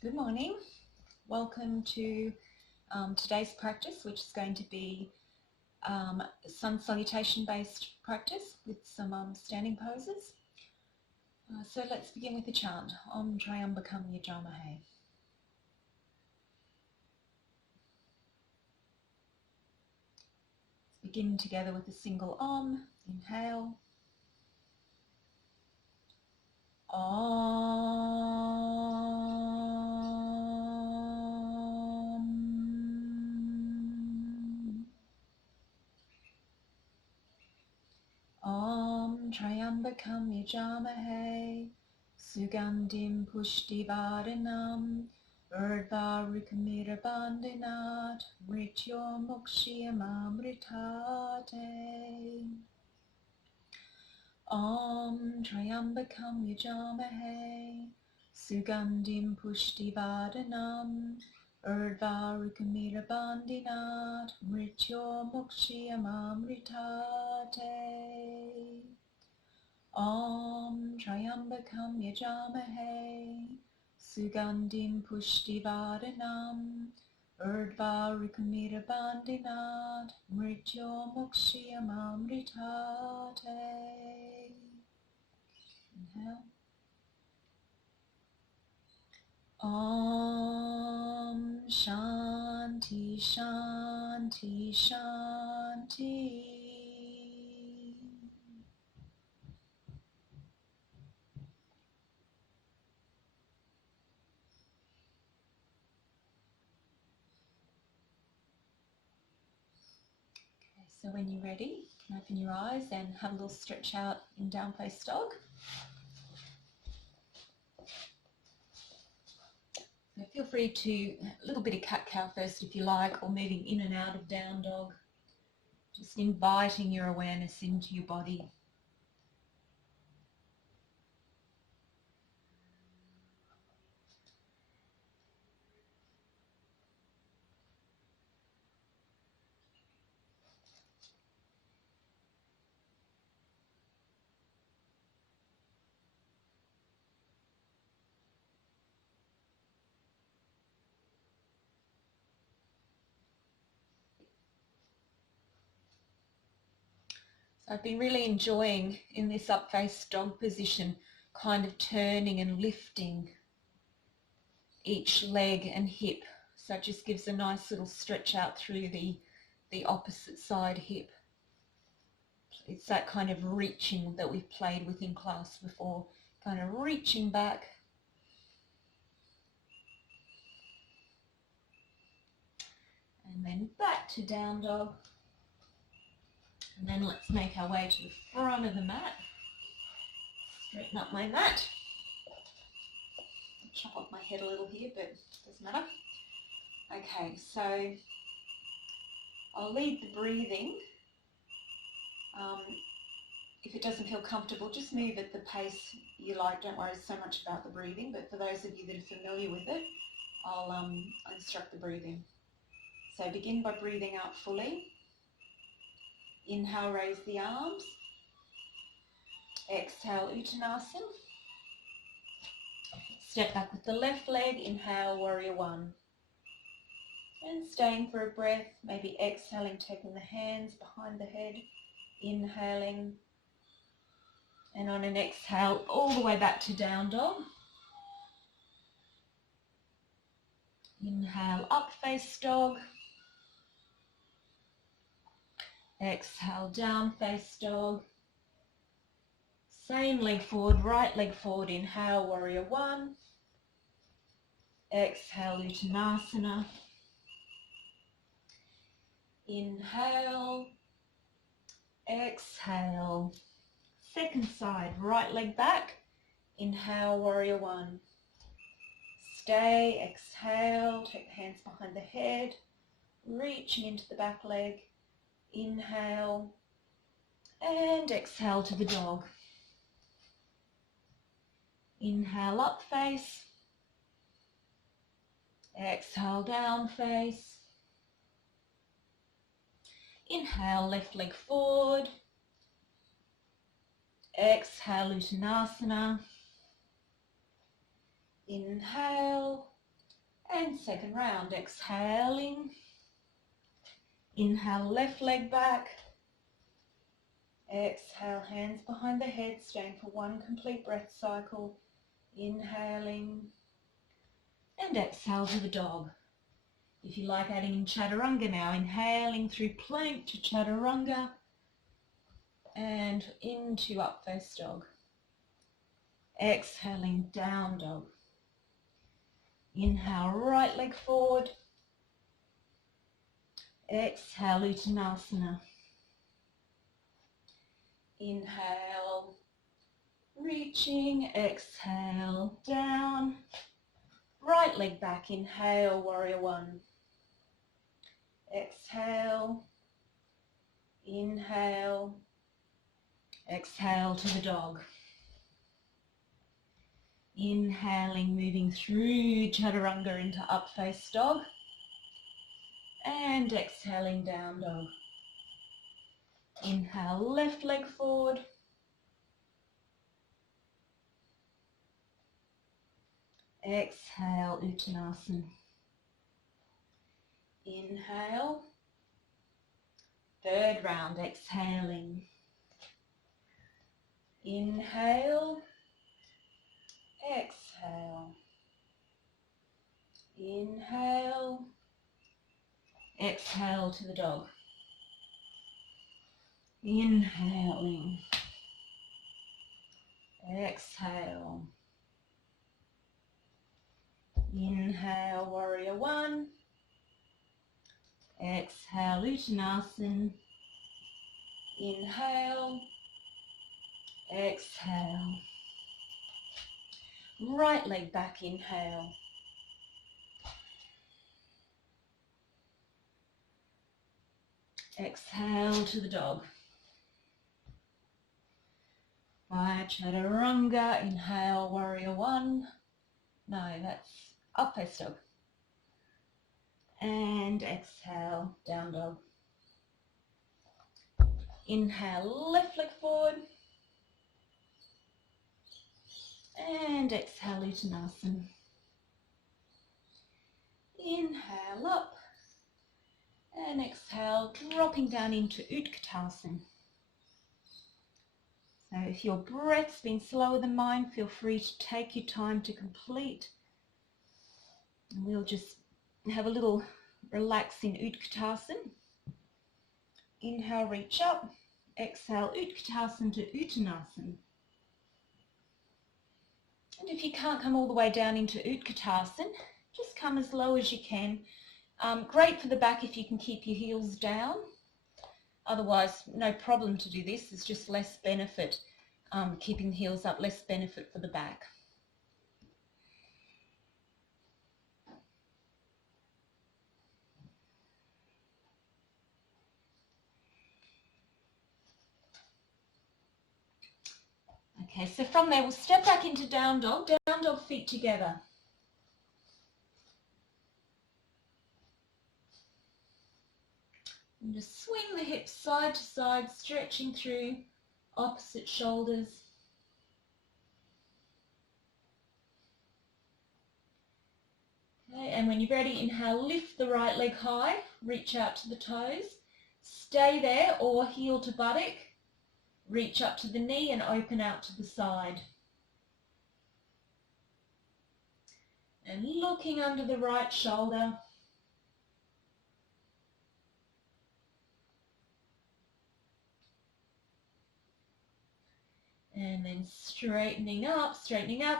Good morning. Welcome to today's practice, which is going to be sun salutation based practice with some standing poses. So let's begin with the chant. Om Triambakam Yajamahe. Let's begin together with a single Om. Inhale. Om Triambakam Yajamahe Sugandhim Pushtivardhanam Urdhvarukamirabandhinat Mrityo Mukshiyamamritate. Om Triambakam Yajamahe Sugandhim Pushtivardhanam Urdhvarukamirabandhinat Mrityo Mukshiyamamritate. Om Triambakam Yajamahe Sugandhim Pushtivardhanam Urdhvarukamirabandhinat Mrityo Mukshiyamamritate. Inhale. Om Shanti Shanti Shanti. So when you're ready, you can open your eyes and have a little stretch out in down face dog. So feel free to a little bit of cat-cow first if you like, or moving in and out of down dog. Just inviting your awareness into your body. I've been really enjoying in this up face dog position, kind of turning and lifting each leg and hip. So it just gives a nice little stretch out through the opposite side hip. It's that kind of reaching that we've played with in class before, kind of reaching back. And then back to down dog. And then let's make our way to the front of the mat. Straighten up my mat. Chop off my head a little here, but it doesn't matter. Okay, so I'll lead the breathing. If it doesn't feel comfortable, just move at the pace you like. Don't worry so much about the breathing, but for those of you that are familiar with it, I'll instruct the breathing. So begin by breathing out fully. Inhale, raise the arms. Exhale, Uttanasana. Step back with the left leg. Inhale, Warrior One. And staying for a breath, maybe exhaling, taking the hands behind the head. Inhaling. And on an exhale, all the way back to down dog. Inhale, up face dog. Exhale, down face dog. Same leg forward, right leg forward. Inhale, Warrior One. Exhale, Uttanasana. Inhale. Exhale. Second side, right leg back. Inhale, Warrior One. Stay, exhale, take the hands behind the head, reaching into the back leg. Inhale and exhale to the dog. Inhale, up face. Exhale, down face. Inhale, left leg forward. Exhale, Uttanasana. Inhale, And second round, exhaling. Inhale, left leg back. Exhale, hands behind the head, staying for one complete breath cycle. Inhaling. And exhale to the dog. If you like adding in Chaturanga now, inhaling through plank to Chaturanga and into up face dog. Exhaling, down dog. Inhale, right leg forward. Exhale, Uttanasana. Inhale, reaching. Exhale, down. Right leg back. Inhale, warrior one. Exhale. Inhale. Exhale to the dog. Inhaling, moving through Chaturanga into up face dog. And exhaling, down dog. Inhale, left leg forward. Exhale, Uttanasana. Inhale. Third round, exhaling. Inhale. Exhale. Inhale. Exhale to the dog. Inhaling. Exhale. Inhale, warrior one. Exhale, Uttanasana. Inhale. Exhale. Right leg back, inhale. Exhale to the dog. Via Chaturanga, inhale, warrior one. No, that's up face dog. And exhale, down dog. Inhale, left leg forward. And exhale, Uttanasana. Inhale up. And exhale, dropping down into Utkatasana. So if your breath's been slower than mine, feel free to take your time to complete. And we'll just have a little relaxing Utkatasana. Inhale, reach up. Exhale, Utkatasana to Uttanasana. And if you can't come all the way down into Utkatasana, just come as low as you can. Great for the back if you can keep your heels down. Otherwise, no problem to do this. There's just less benefit. Keeping the heels up, less benefit for the back. Okay, so from there we'll step back into down dog feet together. And just swing the hips side to side, stretching through opposite shoulders. Okay, and when you're ready, inhale, lift the right leg high, reach out to the toes. Stay there or heel to buttock. Reach up to the knee and open out to the side. And looking under the right shoulder. And then straightening out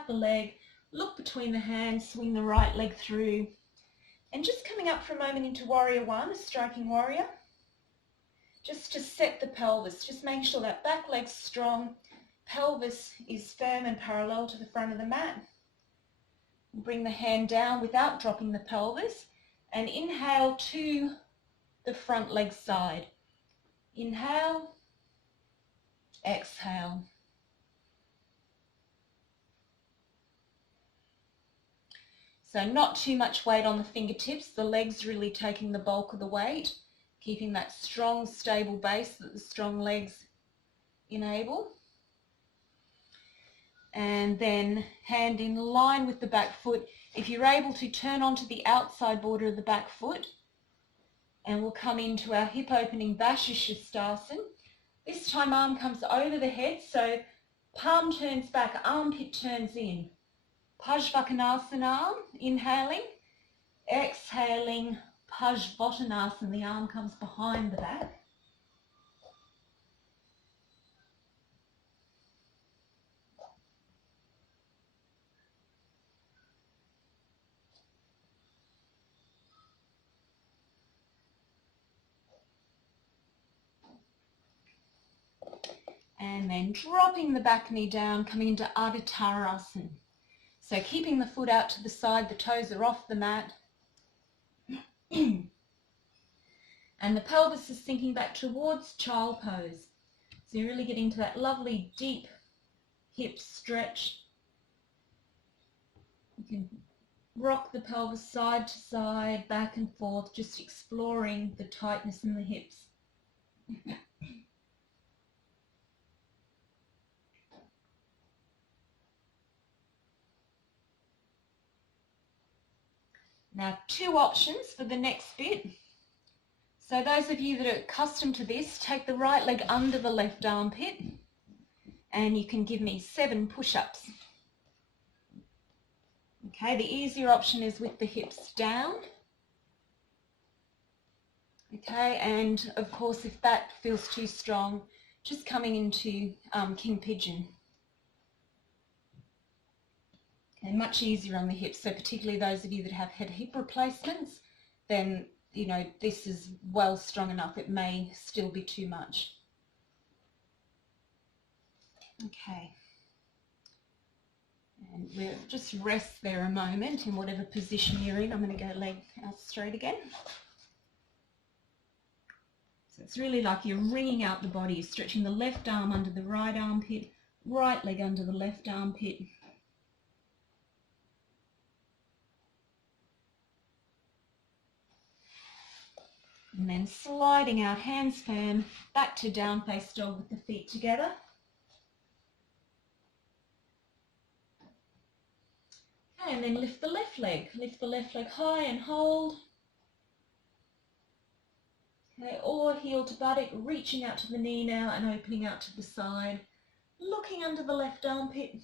the leg. Look between the hands, swing the right leg through. And just coming up for a moment into warrior one, a striking warrior. Just to set the pelvis, just making sure that back leg's strong, pelvis is firm and parallel to the front of the mat. Bring the hand down without dropping the pelvis and inhale to the front leg side. Inhale, exhale. So not too much weight on the fingertips, the legs really taking the bulk of the weight, keeping that strong, stable base that the strong legs enable. And then hand in line with the back foot. If you're able to, turn onto the outside border of the back foot, and we'll come into our hip opening Vashisthasana. This time arm comes over the head, so palm turns back, armpit turns in. Pajvakonasana arm, inhaling, exhaling, Pajvottanasana, the arm comes behind the back. And then dropping the back knee down, coming into Ardha Uttanasana. So keeping the foot out to the side, the toes are off the mat. And the pelvis is sinking back towards child pose. So you're really getting to that lovely deep hip stretch. You can rock the pelvis side to side, back and forth, just exploring the tightness in the hips. Now, two options for the next bit. So those of you that are accustomed to this, take the right leg under the left armpit and you can give me 7 push-ups. Okay, the easier option is with the hips down. Okay, and of course if that feels too strong, just coming into King Pigeon. Okay, much easier on the hips, so particularly those of you that have had hip replacements, then you know this is well strong enough, it may still be too much. Okay, and we'll just rest there a moment in whatever position you're in. I'm going to go leg out straight again. So it's really like you're wringing out the body, you're stretching the left arm under the right armpit, right leg under the left armpit. And then sliding out, hands firm, back to down face dog with the feet together. Okay, and then lift the left leg high and hold. Okay, or heel to buttock, reaching out to the knee now and opening out to the side, looking under the left armpit.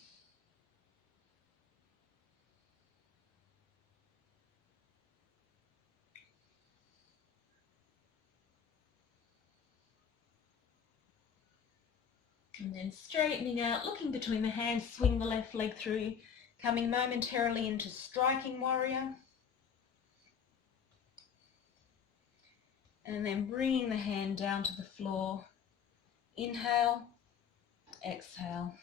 And then straightening out, looking between the hands, swing the left leg through, coming momentarily into striking warrior. And then bringing the hand down to the floor. Inhale, exhale.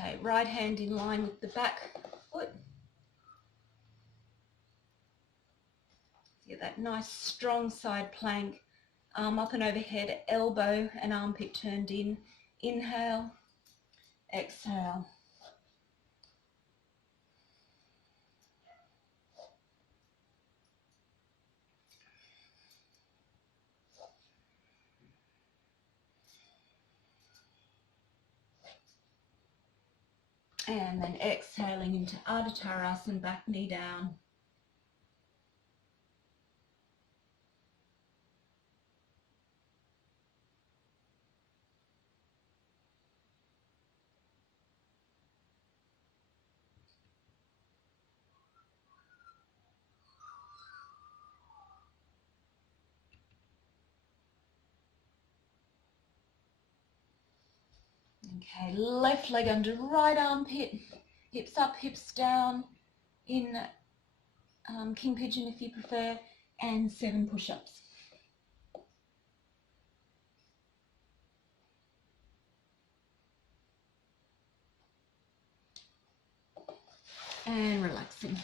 Okay, right hand in line with the back foot. Get that nice strong side plank, arm up and overhead, elbow and armpit turned in. Inhale, exhale. And then exhaling into Ardha Uttanasana, back knee down. Okay, left leg under right armpit, hips up, hips down, in King Pigeon if you prefer, and 7 push-ups. And relaxing.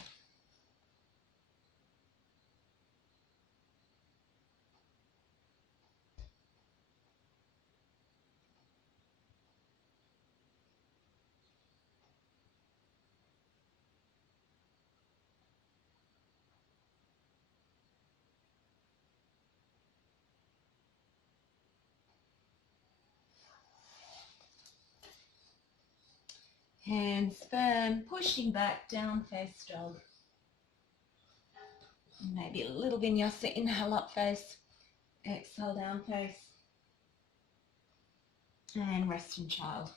Hands firm, pushing back, down face dog. Maybe a little vinyasa, inhale up face, exhale down face, and rest in child.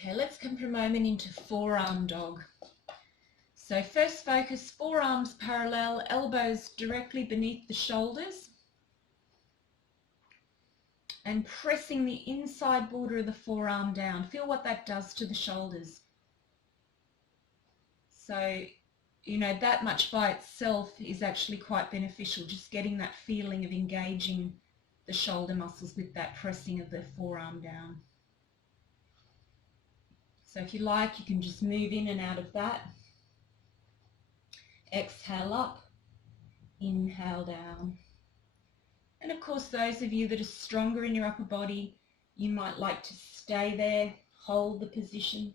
Okay, let's come for a moment into forearm dog. So first focus, forearms parallel, elbows directly beneath the shoulders, and pressing the inside border of the forearm down. Feel what that does to the shoulders. So, you know, that much by itself is actually quite beneficial, just getting that feeling of engaging the shoulder muscles with that pressing of the forearm down. So if you like, you can just move in and out of that. Exhale up, inhale down. And of course, those of you that are stronger in your upper body, you might like to stay there, hold the position.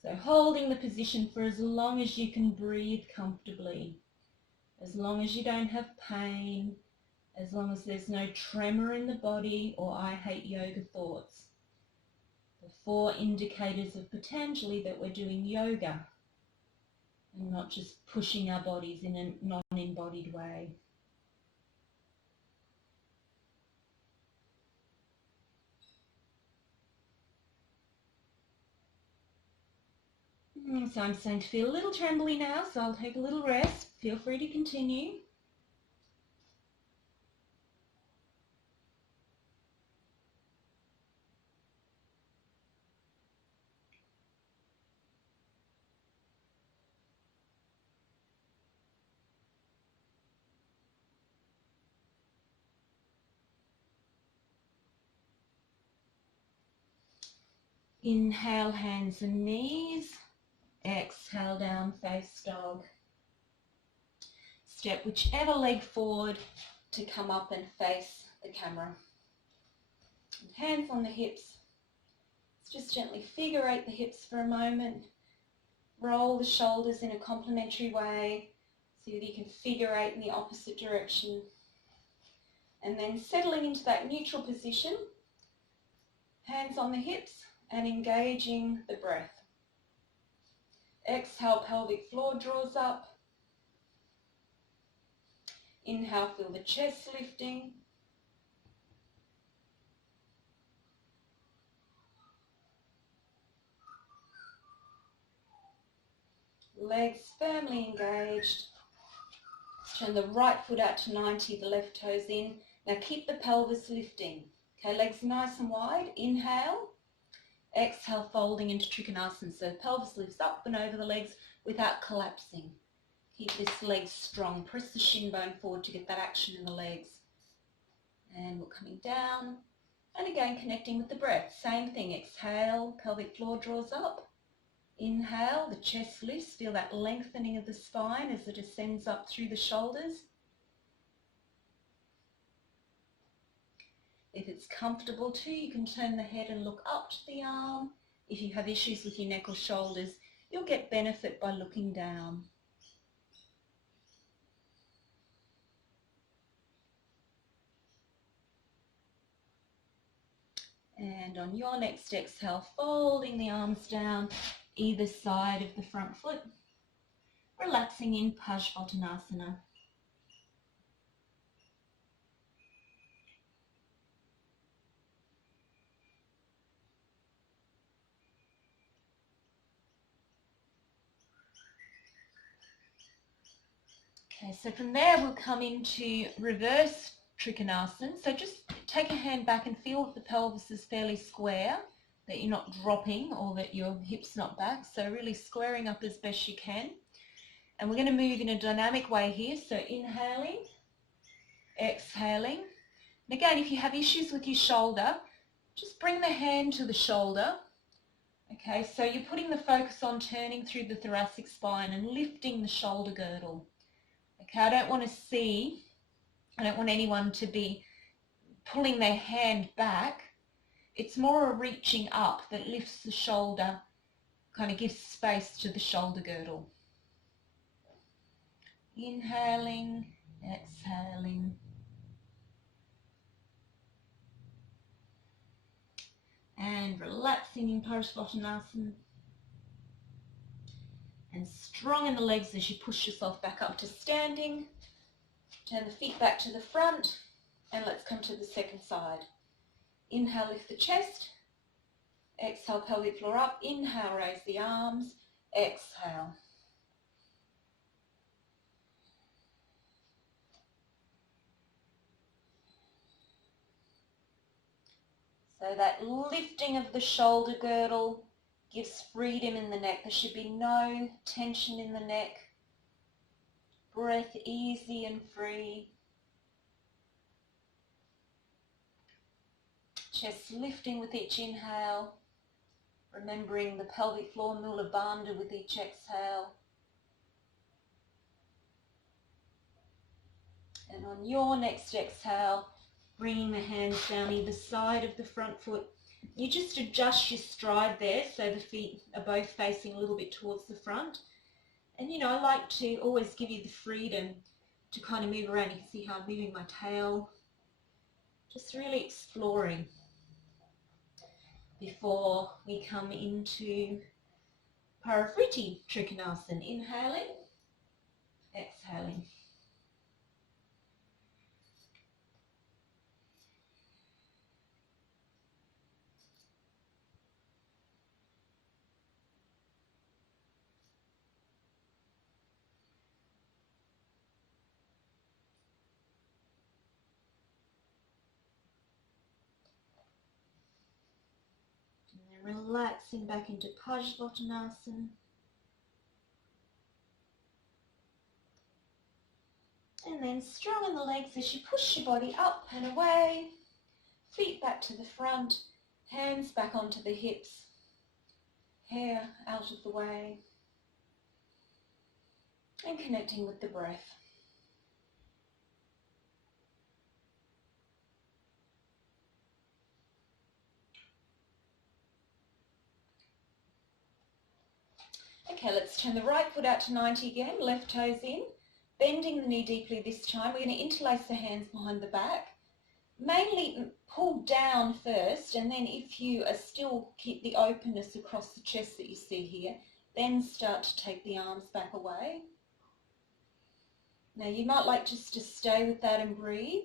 So holding the position for as long as you can breathe comfortably, as long as you don't have pain, as long as there's no tremor in the body or I hate yoga thoughts. The 4 indicators of potentially that we're doing yoga and not just pushing our bodies in a non-embodied way. So I'm starting to feel a little trembly now, so I'll take a little rest. Feel free to continue. Inhale, hands and knees. Exhale, down face dog. Step whichever leg forward to come up and face the camera. And hands on the hips. Let's just gently figure eight the hips for a moment. Roll the shoulders in a complementary way so that you can figure eight in the opposite direction. And then settling into that neutral position, hands on the hips and engaging the breath. Exhale, pelvic floor draws up. Inhale, feel the chest lifting. Legs firmly engaged. Turn the right foot out to 90, the left toes in. Now keep the pelvis lifting. Okay, legs nice and wide. Inhale. Exhale, folding into Trikonasana. So the pelvis lifts up and over the legs without collapsing. Keep this leg strong. Press the shin bone forward to get that action in the legs. And we're coming down. And again, connecting with the breath. Same thing. Exhale, pelvic floor draws up. Inhale, the chest lifts. Feel that lengthening of the spine as it ascends up through the shoulders. If it's comfortable too, you can turn the head and look up to the arm. If you have issues with your neck or shoulders, you'll get benefit by looking down. And on your next exhale, folding the arms down either side of the front foot, relaxing in Paschimottanasana. Okay, so from there we'll come into reverse Trikonasana. So just take your hand back and feel that the pelvis is fairly square, that you're not dropping or that your hips not back. So really squaring up as best you can. And we're going to move in a dynamic way here. So inhaling, exhaling. And again, if you have issues with your shoulder, just bring the hand to the shoulder. Okay, so you're putting the focus on turning through the thoracic spine and lifting the shoulder girdle. Okay, I don't want anyone to be pulling their hand back. It's more a reaching up that lifts the shoulder, kind of gives space to the shoulder girdle. Inhaling, exhaling. And relaxing in Parsvottanasana. And strong in the legs as you push yourself back up to standing. Turn the feet back to the front. And let's come to the second side. Inhale, lift the chest. Exhale, pelvic floor up. Inhale, raise the arms. Exhale. So that lifting of the shoulder girdle gives freedom in the neck. There should be no tension in the neck. Breath easy and free. Chest lifting with each inhale. Remembering the pelvic floor Mula Bandha with each exhale. And on your next exhale, bringing the hands down either side of the front foot. You just adjust your stride there so the feet are both facing a little bit towards the front. And you know, I like to always give you the freedom to kind of move around. You can see how I'm moving my tail. Just really exploring before we come into Parivriti Trikonasana. Inhaling, exhaling. Relaxing back into Parsvottanasana. And then strong in the legs as you push your body up and away. Feet back to the front, hands back onto the hips, hair out of the way. And connecting with the breath. Okay, let's turn the right foot out to 90 again, left toes in, bending the knee deeply this time. We're going to interlace the hands behind the back. Mainly pull down first, and then if you are still keep the openness across the chest that you see here, then start to take the arms back away. Now you might like just to stay with that and breathe,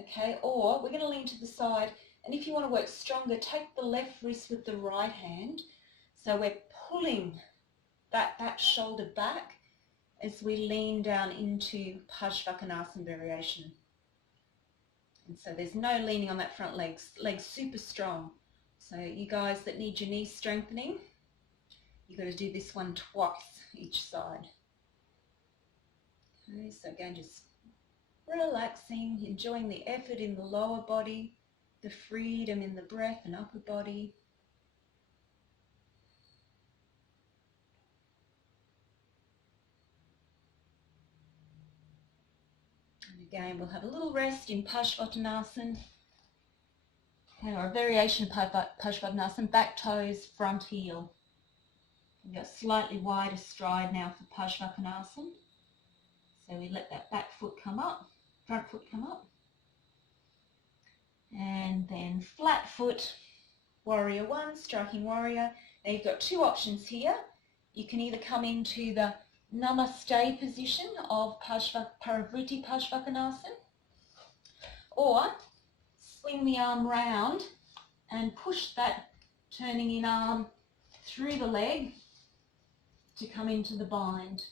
okay, or we're going to lean to the side, and if you want to work stronger, take the left wrist with the right hand. So we're pulling that shoulder back as we lean down into Parsvottanasana variation. And so there's no leaning on that front leg, legs super strong. So you guys that need your knees strengthening, you've got to do this one twice each side. Okay, so again, just relaxing, enjoying the effort in the lower body, the freedom in the breath and upper body. Again, we'll have a little rest in Parsvottanasana, or a variation of Parsvottanasana, back toes, front heel. We've got slightly wider stride now for Parsvottanasana. So we let that back foot come up, front foot come up. And then flat foot, warrior one, striking warrior. Now you've got two options here. You can either come into the Namaste position of Parivriti Parsvottanasana, or swing the arm round and push that turning in arm through the leg to come into the bind.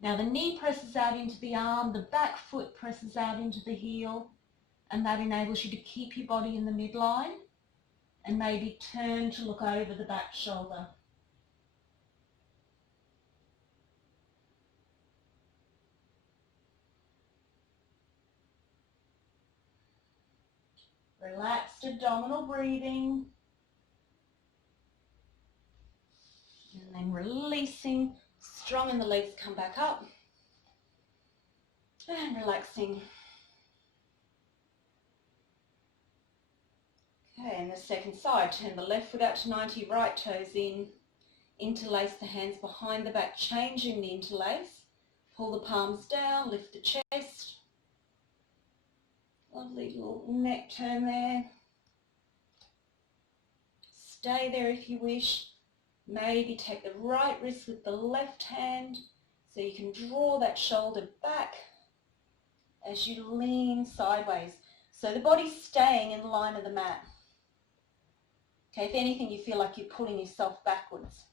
Now the knee presses out into the arm, the back foot presses out into the heel, and that enables you to keep your body in the midline and maybe turn to look over the back shoulder. Relaxed abdominal breathing. And releasing, strong in the legs, come back up. And relaxing. Okay, and the second side, turn the left foot out to 90, right toes in. Interlace the hands behind the back, changing the interlace. Pull the palms down, lift the chest. Lovely little neck turn there. Stay there if you wish. Maybe take the right wrist with the left hand so you can draw that shoulder back as you lean sideways. So the body's staying in line of the mat. Okay, if anything, you feel like you're pulling yourself backwards.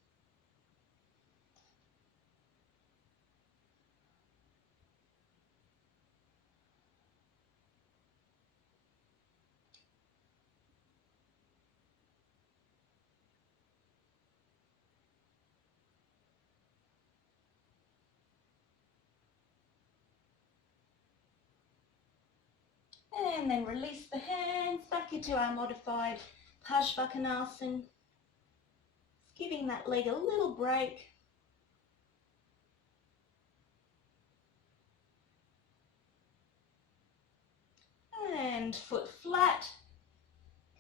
And then release the hands back into our modified Parsvakonasana. Giving that leg a little break. And foot flat.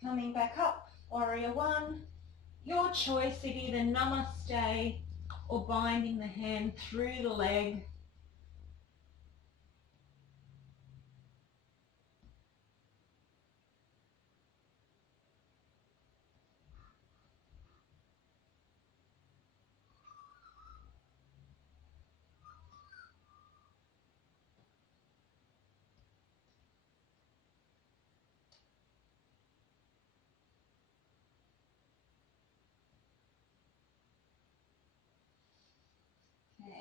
Coming back up, warrior one. Your choice of either namaste or binding the hand through the leg.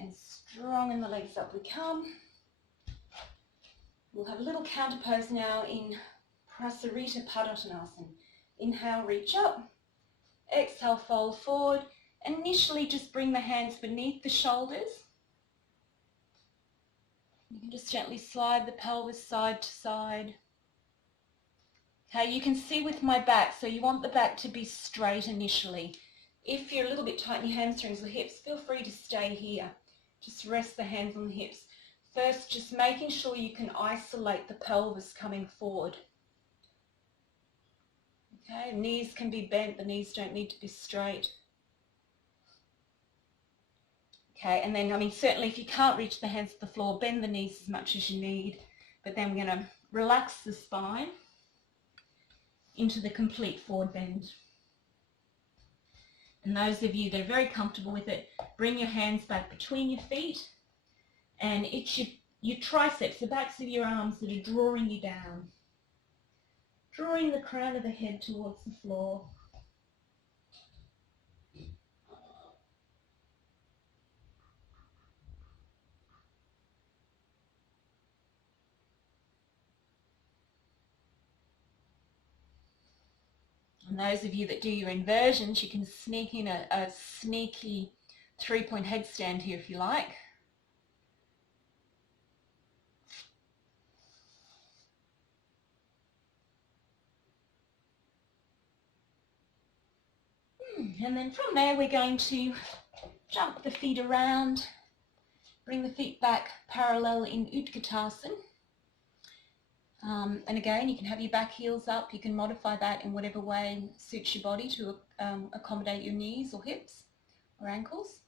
And strong in the legs, up we come. We'll have a little counter pose now in Prasarita Padottanasana. Inhale, reach up. Exhale, fold forward. Initially, just bring the hands beneath the shoulders. You can just gently slide the pelvis side to side. Okay, you can see with my back, so you want the back to be straight initially. If you're a little bit tight in your hamstrings or hips, feel free to stay here. Just rest the hands on the hips. First, just making sure you can isolate the pelvis coming forward. Okay, knees can be bent, the knees don't need to be straight. Okay, and then, certainly if you can't reach the hands to the floor, bend the knees as much as you need. But then we're going to relax the spine into the complete forward bend. And those of you that are very comfortable with it, bring your hands back between your feet and it's your triceps, the backs of your arms that are drawing you down. Drawing the crown of the head towards the floor. And those of you that do your inversions, you can sneak in a sneaky 3-point headstand here if you like. And then from there we're going to jump the feet around, bring the feet back parallel in Utkatasana. And again, you can have your back heels up, you can modify that in whatever way suits your body to accommodate your knees or hips or ankles.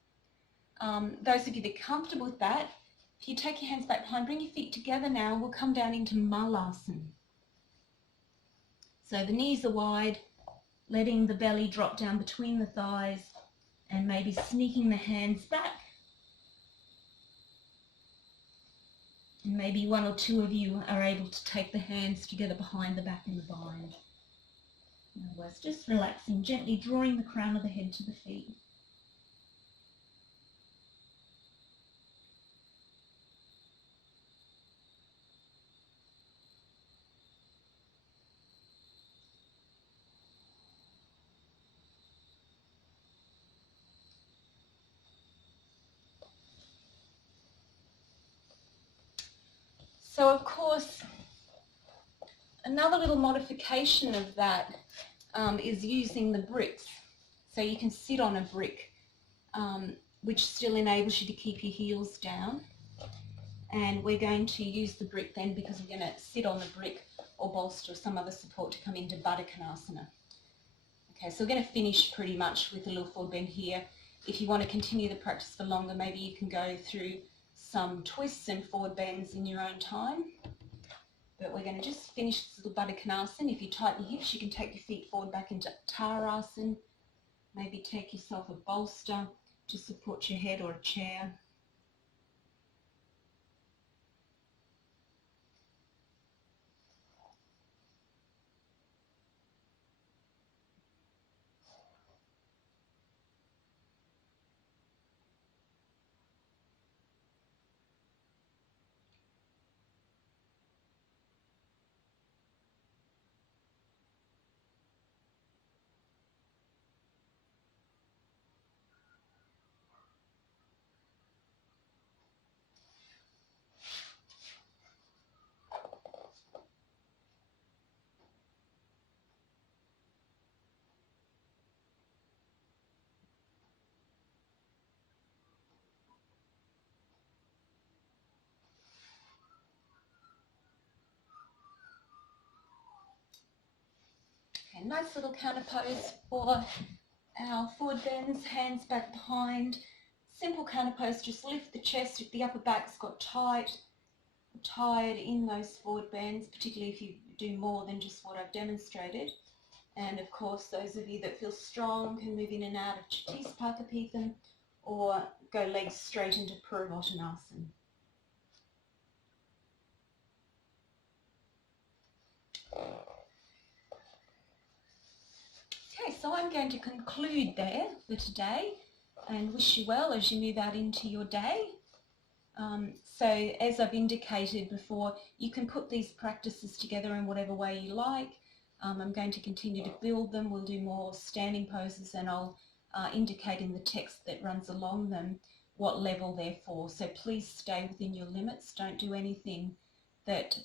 Those of you that are comfortable with that, if you take your hands back behind, bring your feet together now, and we'll come down into Malasana. So the knees are wide, letting the belly drop down between the thighs and maybe sneaking the hands back. And maybe one or two of you are able to take the hands together behind the back in the bind. In other words, just relaxing, gently drawing the crown of the head to the feet. So of course, another little modification of that is using the bricks. So you can sit on a brick which still enables you to keep your heels down. And we're going to use the brick then, because we're going to sit on the brick or bolster or some other support to come into Baddha Konasana. Okay, so we're going to finish pretty much with a little forward bend here. If you want to continue the practice for longer, maybe you can go through some twists and forward bends in your own time. But we're going to just finish this little Baddha Konasana. If you tighten your hips, you can take your feet forward back into Tarasana. Maybe take yourself a bolster to support your head or a chair. Okay, nice little counter pose for our forward bends, hands back behind. Simple counter pose, just lift the chest if the upper back's got tired in those forward bends, particularly if you do more than just what I've demonstrated. And of course, those of you that feel strong can move in and out of Chatispakarpitham or go legs straight into Purvottanasana. Okay, so I'm going to conclude there for today and wish you well as you move out into your day. So as I've indicated before, you can put these practices together in whatever way you like. I'm going to continue to build them. We'll do more standing poses, and I'll indicate in the text that runs along them what level they're for. So please stay within your limits. Don't do anything that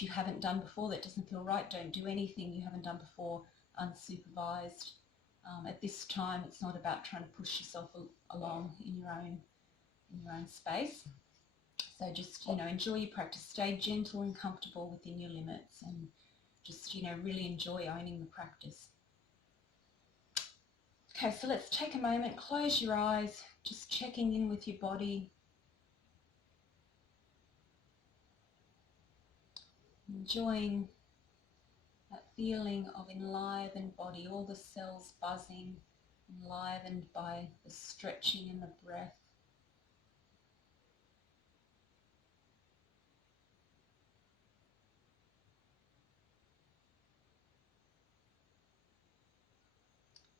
you haven't done before, that doesn't feel right. Don't do anything you haven't done before unsupervised. At this time, it's not about trying to push yourself along in your own space. So just, enjoy your practice. Stay gentle and comfortable within your limits, and just, really enjoy owning the practice. Okay, so let's take a moment, close your eyes, just checking in with your body. Enjoying that feeling of enlivened body, all the cells buzzing, enlivened by the stretching and the breath.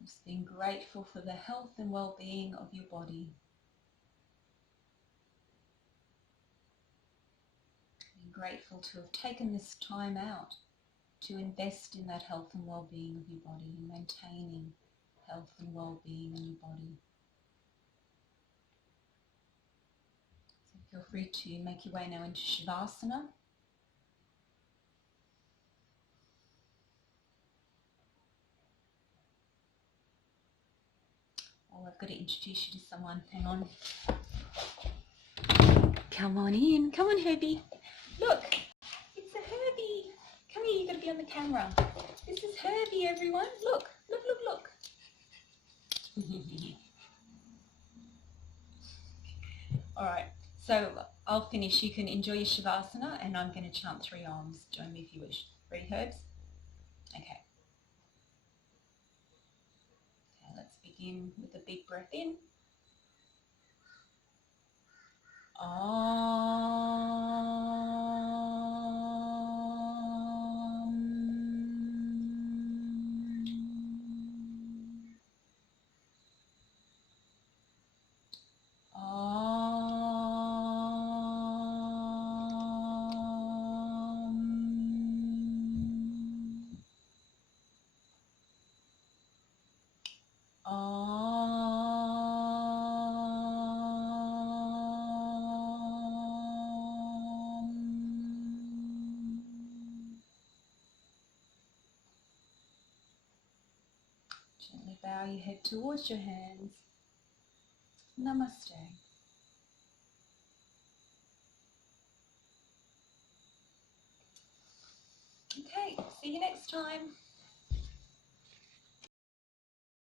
Just being grateful for the health and well-being of your body. Being grateful to have taken this time out to invest in that health and well-being of your body and maintaining health and well-being in your body. So feel free to make your way now into Shavasana. Oh, I've got to introduce you to someone. Hang on. Come on in. Come on, Herbie. Look, it's a Herbie. Come here, you've got to be on the camera. This is Herbie, everyone. Look, look, look, look. All right, so I'll finish. You can enjoy your Shavasana, and I'm going to chant 3 Oms. Join me if you wish. 3 Herbs? Okay. Okay, let's begin with a big breath in. Gently bow your head towards your hands. Namaste. Okay, see you next time.